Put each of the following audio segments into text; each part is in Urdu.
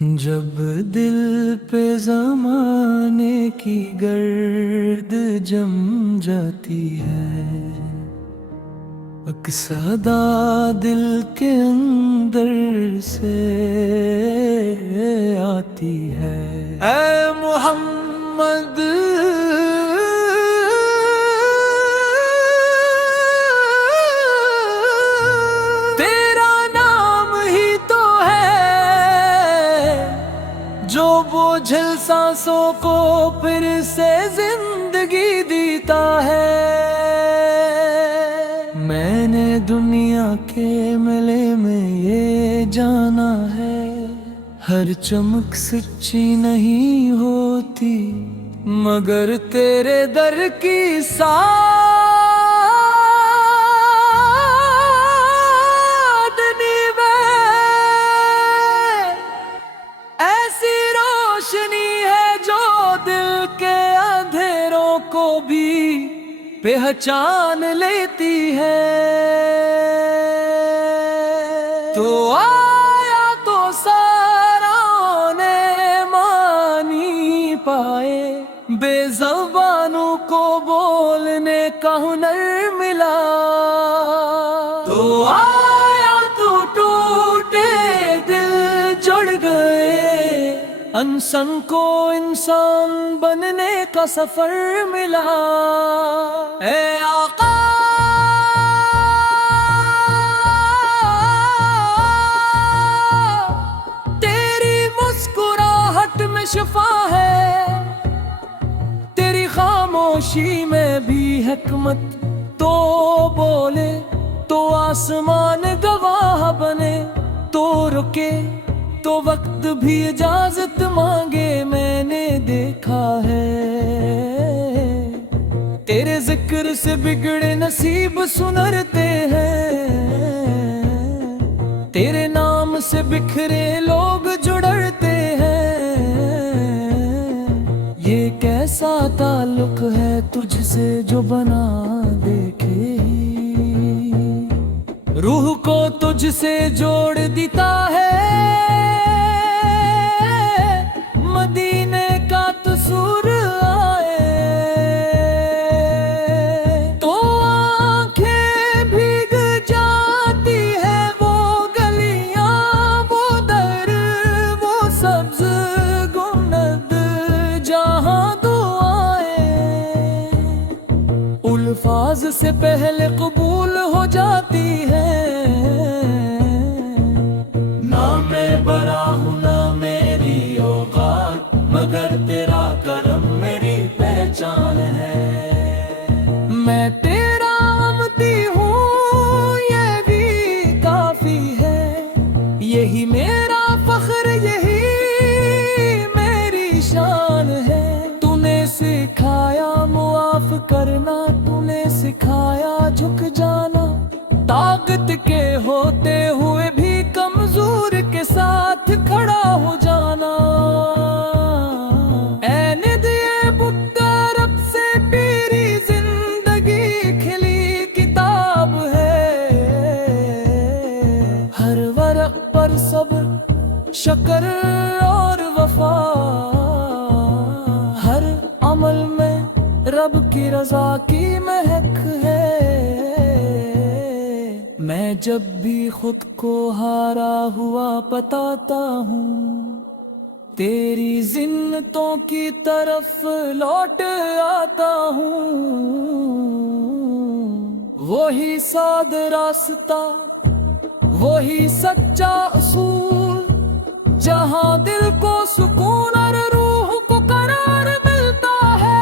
جب دل پہ زمانے کی گرد جم جاتی ہے، ایک صدا دل کے اندر سے آتی ہے، اے محمد تیرا نام ہی تو ہے جو بوجھل سانسوں کو پھر سے زندگی دیتا ہے۔ میں نے دنیا کے ملے میں یہ جانا ہے، ہر چمک سچی نہیں ہوتی مگر تیرے در کی ایسی روشنی ہے جو دل کے اندھیروں کو بھی پہچان لیتی ہے۔ تو آیا تو سارا نے مانی پائے، بے زبانوں کو بولنے کا ہنر ملا۔ تو آیا تو ٹوٹے دل جڑ گئے، انسان کو انسان بننے کا سفر ملا۔ اے آقا تیری مسکراہٹ میں شفا ہے، تیری خاموشی میں بھی حکمت، تو بولے تو آسمان گواہ بنے، تو رکے تو وقت بھی اجازت مانگے۔ میں نے دیکھا ہے تیرے ذکر سے بگڑے نصیب سنرتے ہیں، تیرے نام سے بکھرے لوگ جڑتے ہیں۔ یہ کیسا تعلق ہے تجھ سے جو بنا دیکھے، روح کو تجھ سے جوڑ دیتا ہے۔ مدینے کا تصور آئے تو آنکھیں بھیگ جاتی ہے، وہ گلیاں، وہ در، وہ سبز گنبد جہاں دعائیں الفاظ سے پہلے قبول ہو جاتی ہے۔ نہ میں بڑا ہوں نہ میری اوقات، مگر تیرا کرم میری پہچان ہے۔ میں تیرا امتی ہوں یہ بھی کافی ہے، یہی میرا فخر، یہی میری شان ہے۔ تو نے سکھایا معاف کرنا، تو نے سکھایا جھک جانا، طاقت کے ہوتے ہوئے بھی کمزور کے ساتھ کھڑا ہو جانا۔ اے ندیے بکا رب سے پیری زندگی کھلی کتاب ہے، ہر ورق پر صبر، شکر اور وفا، ہر عمل میں رب کی رضا کی مہک ہے۔ میں جب بھی خود کو ہارا ہوا بتاتا ہوں، تیری زنتوں کی طرف لوٹ آتا ہوں، وہی سادہ راستہ، وہی سچا اصول، جہاں دل کو سکون اور روح کو قرار ملتا ہے۔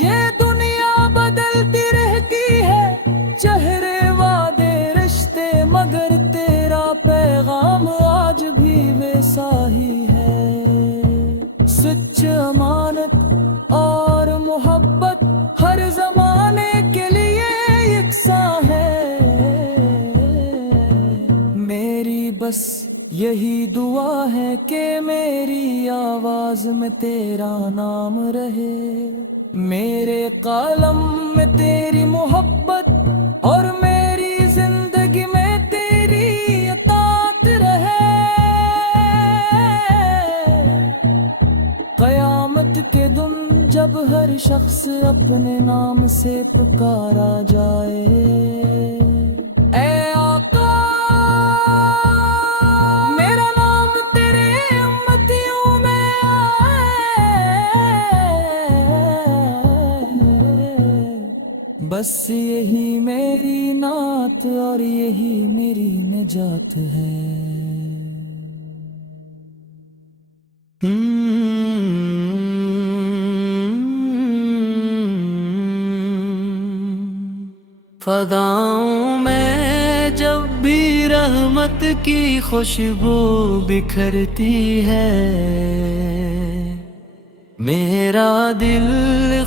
یہ دنیا بدلتی رہتی ہے، چہرے وعدے رشتے، مگر تیرا پیغام آج بھی ویسا ہی ہے۔ سچ، امانت اور محبت ہر زمانے کے لیے یکساں ہے۔ میری بس یہی دعا ہے کہ میری آواز میں تیرا نام رہے، میرے قلم میں تیری محبت، اور میری زندگی میں تیری اطاعت رہے۔ اب ہر شخص اپنے نام سے پکارا جائے۔ اے آقا میرا نام تیرے امتیوں میں آئے، بس یہی میری نعت اور یہی میری نجات ہے۔ فضاؤں میں جب بھی رحمت کی خوشبو بکھرتی ہے، میرا دل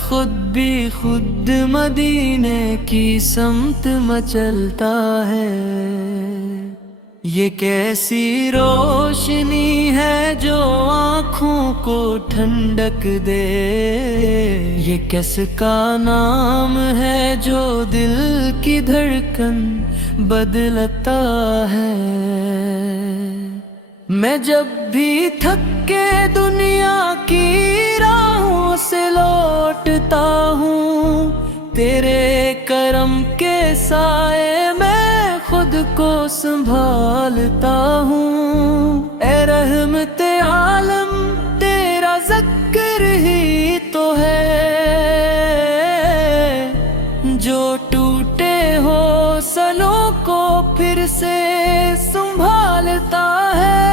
خود بھی خود مدینے کی سمت مچلتا ہے۔ یہ کیسی روشنی ہے جو آنکھوں کو ٹھنڈک دے، یہ کس کا نام ہے جو دل کی دھڑکن بدلتا ہے۔ میں جب بھی تھک کے دنیا کی راہوں سے لوٹتا ہوں، تیرے کرم کے سائے میں خود کو سنبھالتا ہوں۔ اے رحمت عالم تیرا ذکر ہی تو ہے جو ٹوٹے حوصلوں کو پھر سے سنبھالتا ہے۔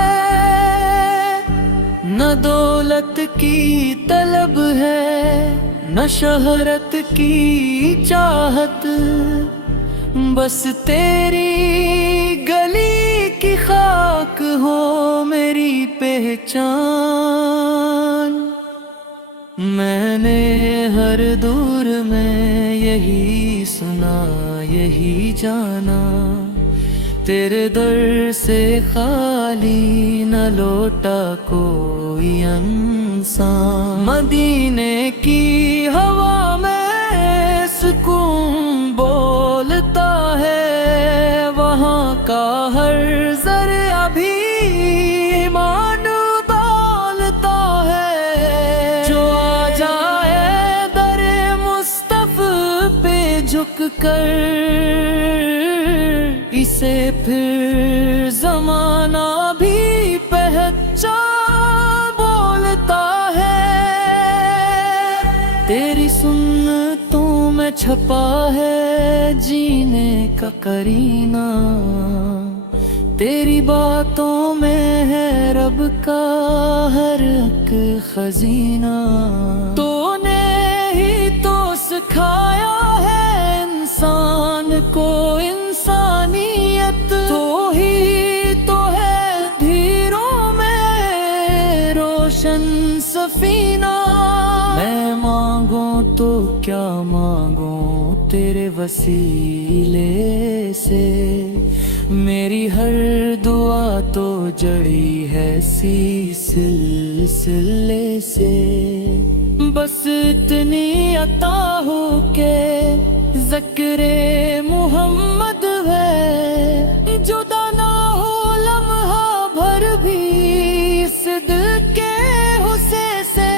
نہ دولت کی طلب ہے نہ شہرت کی چاہت، بس تیری گلی کی خاک ہو میری پہچان۔ میں نے ہر دور میں یہی سنا یہی جانا، تیرے در سے خالی نہ لوٹا کوئی انسان۔ مدینے کی ہوا میں سکون بولتا ہے، وہاں کا ہر ذرہ بھی ایمان بولتا ہے۔ جو آ جائے در مصطفی پہ جھک کر، اسے پھر زمانہ بھی پہچان بولتا ہے۔ تیری سنتوں میں چھپا ہے جینے کا کرینہ، تیری باتوں میں ہے رب کا ہر ایک خزینہ۔ تو نے ہی تو سکھایا ہے انسان کو انسانیت، تو ہی تو ہے دھیروں میں روشن سفینہ۔ میں مانگوں تو کیا مانگوں تیرے وسیلے سے، میری ہر دعا تو جڑی ہے اسی سلسلے سے۔ بس اتنی عطا ہو کہ ذکر محمد ہے، جدا نہ ہو لمحہ بھر بھی اس دل کے غصے سے۔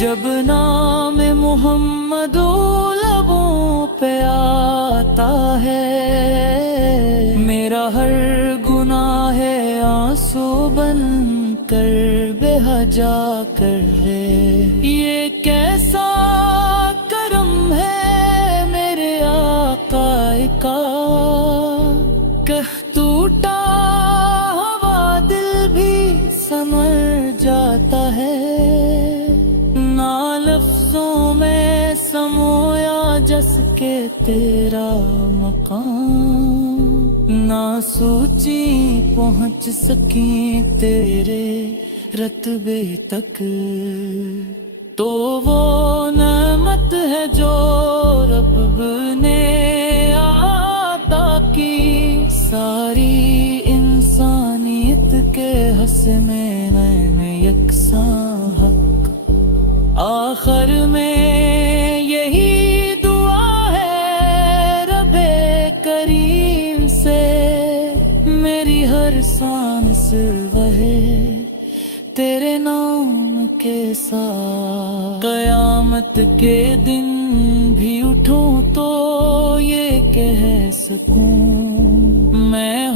جب نام محمد لبوں پہ آتا ہے، میرا ہر گناہ ہے آنسو بن کر بہا جا کر رہے۔ یہ کیسا کرم ہے میرے آقا کا، کہہ ٹوٹا ہوا دل بھی سمر جاتا ہے۔ نہ لفظوں میں سمویا جس کے تیرا مقام، نہ سوچی پہنچ سکی تیرے رتبے تک۔ تو وہ نعمت ہے جو رب نے عطا کی، ساری انسانیت کے حسنین میں یکساں حق۔ آخر میں یہی دعا ہے رب کریم سے، میری ہر سانس بہے تیرے نام کے ساتھ۔ قیامت قیامت کے دن بھی اٹھوں تو یہ کہہ سکوں میں